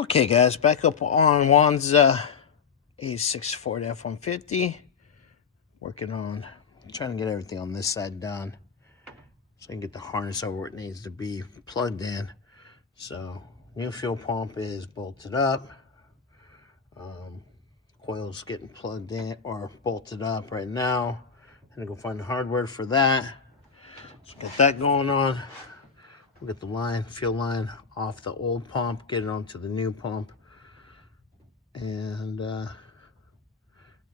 Okay guys, back up on Juan's 86 Ford F150. Working on trying to get everything on this side done so I can get the harness over where it needs to be plugged in. So new fuel pump is bolted up. Coil's getting plugged in or bolted up right now. I'm gonna go find the hardware for that. So get that going on. We'll get the fuel line off the old pump, get it onto the new pump. And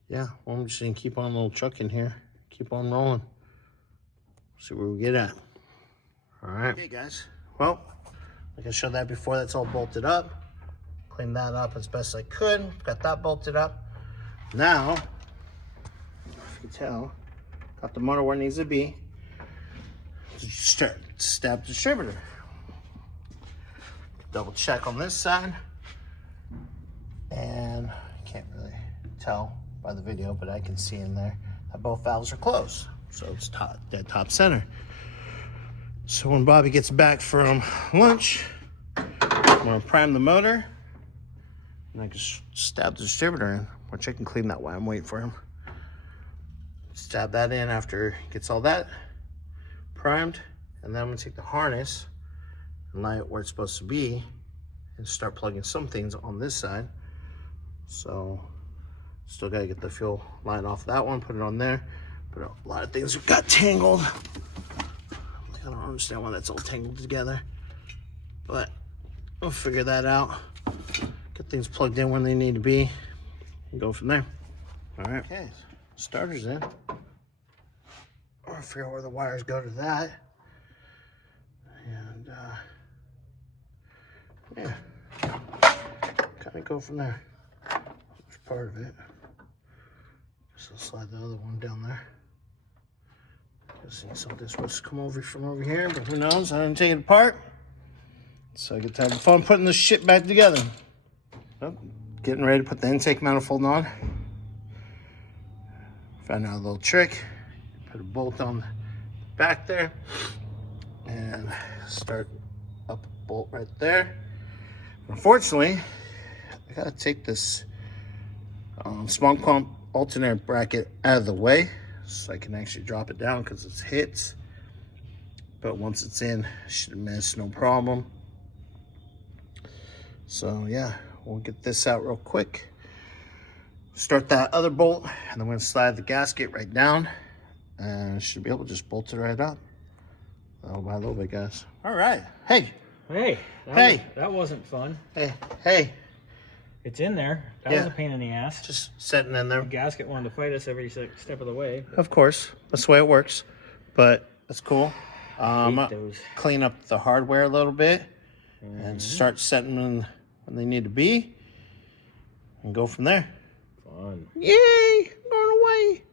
yeah, well, I'm just gonna keep on a little trucking here, keep on rolling, see where we get at. All right, okay guys, well, like I showed that before, that's all bolted up. Cleaned that up as best I could, got that bolted up. Now, if you can tell, got the motor where it needs to be. Stab distributor. Double check on this side. And I can't really tell by the video, but I can see in there that both valves are closed. So it's dead top center. So when Bobby gets back from lunch, I'm gonna prime the motor and I can stab the distributor in, which I can clean that while I'm waiting for him. Stab that in after he gets all that primed, and then I'm gonna take the harness and line it where it's supposed to be and start plugging some things on this side. So still gotta get the fuel line off that one, put it on there, but a lot of things got tangled. I don't understand why that's all tangled together, but we'll figure that out. Get things plugged in when they need to be and go from there. All right, okay, starter's in. I'll figure out where the wires go to that. And yeah, kind of go from there. That's part of it. Just I'll slide the other one down there. Guessing something's supposed to come over from over here, but who knows? I didn't take it apart. So I get to have fun putting this shit back together. Well, getting ready to put the intake manifold on. Found out a little trick. Put a bolt on the back there and start up a bolt right there. Unfortunately, I gotta take this smog pump alternator bracket out of the way so I can actually drop it down because it's hits. But once it's in, it shouldn't miss, no problem. So yeah, we'll get this out real quick. Start that other bolt, and I'm gonna slide the gasket right down. And should be able to just bolt it right up. Little by little bit, guys. All right. Hey. Hey. That wasn't fun. Hey. It's in there. That was a pain in the ass. Just sitting in there. The gasket wanted to fight us every step of the way. Of course. That's the way it works. But that's cool. Clean up the hardware a little bit. And start setting them when they need to be. And go from there. Fun. Yay! Going away.